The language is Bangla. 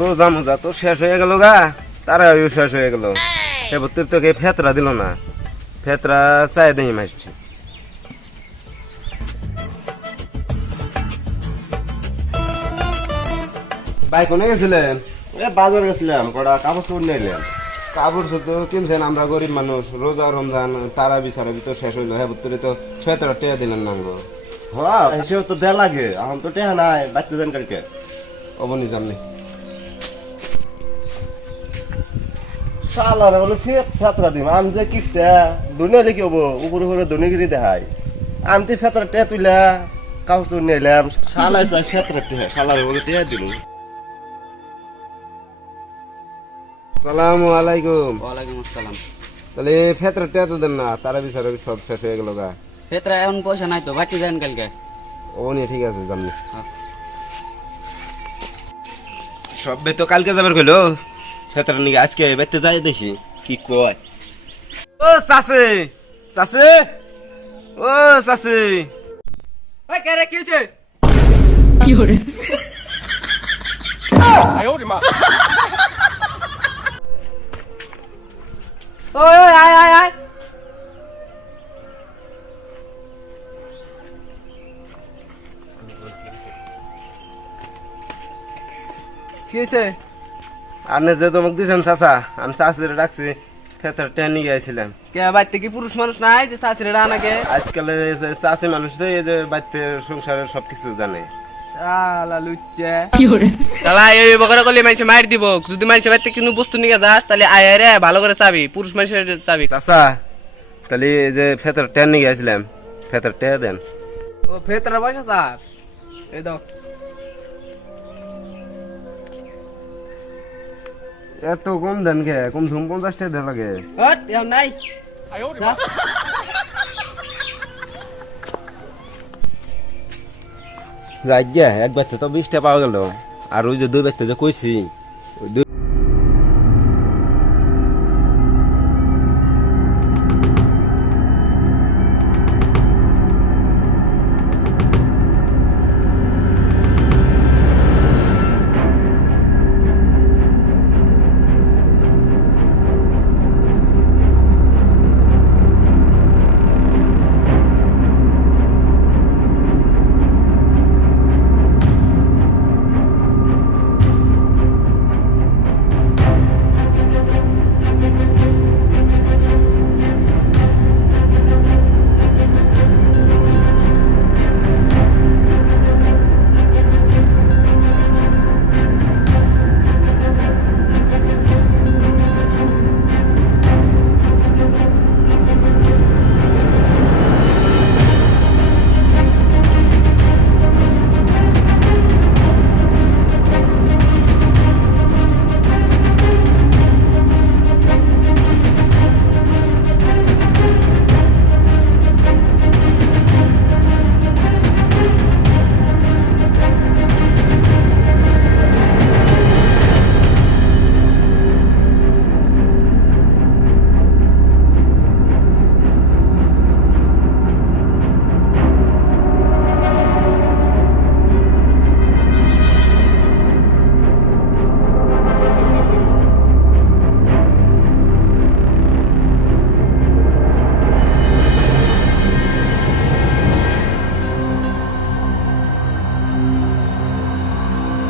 রোজা মোজা তো শেষ হয়ে গেল গা, তারা শেষ হয়ে গেল। এবার তোকে ফেতরা দিল না, ফেতরা চাই দেই মাসছি। ভাই কোনে গেছিলেন? বাজার গেছিলাম, কটা কাপড় চোপড় নিলাম। কাপড় তো কিনছেন, আমরা গরিব মানুষ, রোজা রমজান তারা বিচারা তো শেষ হইলো। হ্যাঁ তোরে তো ফেতরা টেয়া দিলেন না গো। হ্যাঁ হিসেবে তো দেয়া লাগে, এখন তো টেহা নাই, বাড়তে যান কালকে। অবনি জাননি শালার বলে ফেতরা দিম, আমি যে কিপটা দুনিয়া দেখি হবো, উপরে উপরে দুনিগিরি দেখাই। আমি তো ফেতরা টেয়া তুইলা কাপড় চোপড় নিলাম, শালাই চাই ফেতরা টেহা, শালার বলে টেহা দিল। সালামু আলাইকুম। ওয়ালাইকুম আসসালাম। তাহলে ফেতরা টেয়া তো দেন না, তারা বিচারা সব শেষ হয়ে গেল গা। ফেতরা এখন পয়সা নাই তো, বাকি যান কালকে। অবনি ঠিক আছে জাননি। সব বে তো কালকে যাবার কইলো, ফেতরা নাকি আজকে বেতে যাই দেখি কি কয়। ও চাচে, চাচে, ও চাচে। ওই কে রে, কি হইছে? ওই ওই আয় আয় আয়। কি হইছে? আপনি যে তোমাকে দিয়েছেন চাচা, আমি চাচিরে ডাকছি, ফেতরা টেয়া নিয়ে গেছিলাম। কে বাড়িতে কি পুরুষ মানুষ নাই যে শাশুড়ি রানাকে? আজকাল চাচি মানুষ তো এই যে বাড়িতে সংসারের সবকিছু জানে। শালা লুচ্চা শালা এই বকরা করলে মানুষে মার দিব। যদি মানুষের বাড়িতে কোনো বস্তু নিয়ে যাস তাহলে আয় রে ভালো করে চাবি, পুরুষ মানুষের চাবি। চাচা তাহলে এই যে ফেতরা টেয়া নিয়ে গেছিলাম, ফেতরা টেয়া দেন। ও ফেতরা পয়সা চাস? এই দাও। এত কম দেন কে? কম সম 50 টাকা দেন লাগে। হট এখন নাই। যা। যাই গিয়া এক বাচ্চা তো 20 টাকা পাওয়া গেল, আর ওই যে 2 বাচ্চা যে কইছি